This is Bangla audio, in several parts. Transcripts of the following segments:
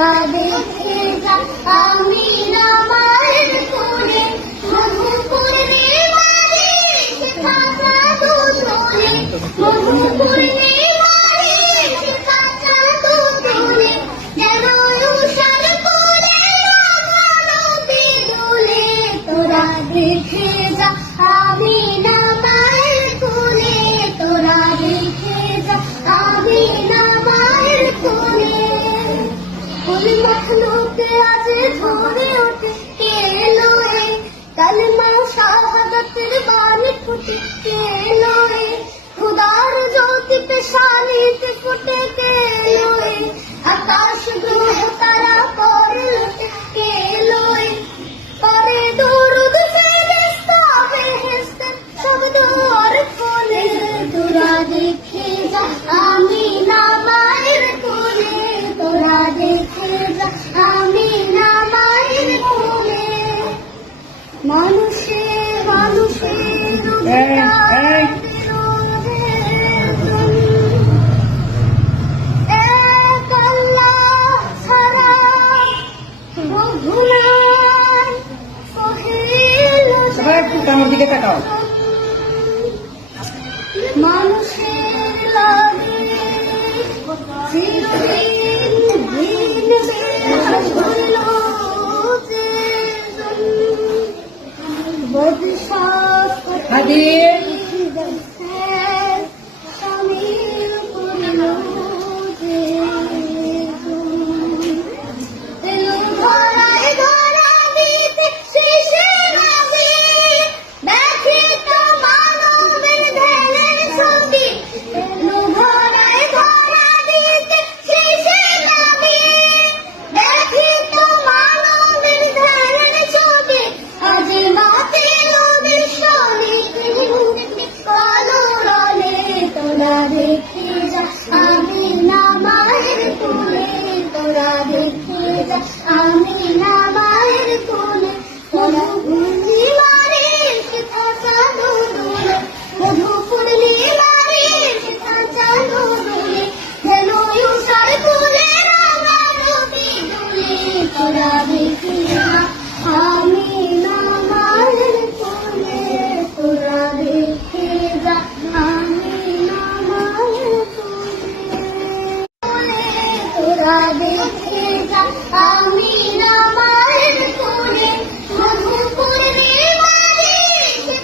তোরা দেখে যা আমিনা মায়ের কোলে মধুপুরে মারে কাঁচা দুধ তোলে মধুপুরে মারে কাঁচা দুধ তোলে যেন উষার কোলে নদী দোলে তোরা দেখে যা আমিনা মায়ের কোলে তোরা দেখে যা আমিনা মায়ের কোলে কোল মখলুকে আজ ধরে ওঠে কেলো রে কালমা শাহাদাতের বাণী ফুটে কেলো রে খুদার জ্যোতি पे শালিতে ফুটে কেলো রে আকাশ গ্রহ তারা পরে লুটে কেলো রে পরে দরুদ ফেরেশতা বেহেশত সব দোয়ার খোলে তোরা দেখে যা আমিনা মায়ের কোলে তোরা দেখে যা আমিনা মায়ের কোলে মানুষে মানুষে এক আল্লাহ ছাড়া রঘুনাথ সোহেল সবাই একটু আমার দিকে তাকাও। মানুষের লাগে চিরদিন দিন বেশ হইল যে বদসাস হাদির স্বামীর করিল যে ধরায় ধরা দিতে শেষে রাজি দেখি তো মানবের ধ্যানের ছবি ধরায় ধরা দিতে শেষে রাজি দেখি তো মানবের ধ্যানের ছবি আজ বাতিল দৃশ্যনি কালো রলে তোরা দেখে যা আমিনা মায়ের কোলে তোরা দেখে যা আমিনা মায়ের কোলে মধুপুরনি মারে শিখা চাঁদো দোলে মধুপুরনি মারে শিখা চাঁদো দোলে যেন উষার কোলে রাঙা নদী দোলে তোরা দেখে যা আমিনা মায়ের কোলে তোরা দেখে যা আমিনা মায়ের কোলে তোরা দেখে যা আমিনা মায়ের কোলে মধুপুরে মারে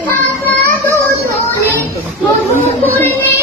কাঁচা দুধ তোলে মধুপুরে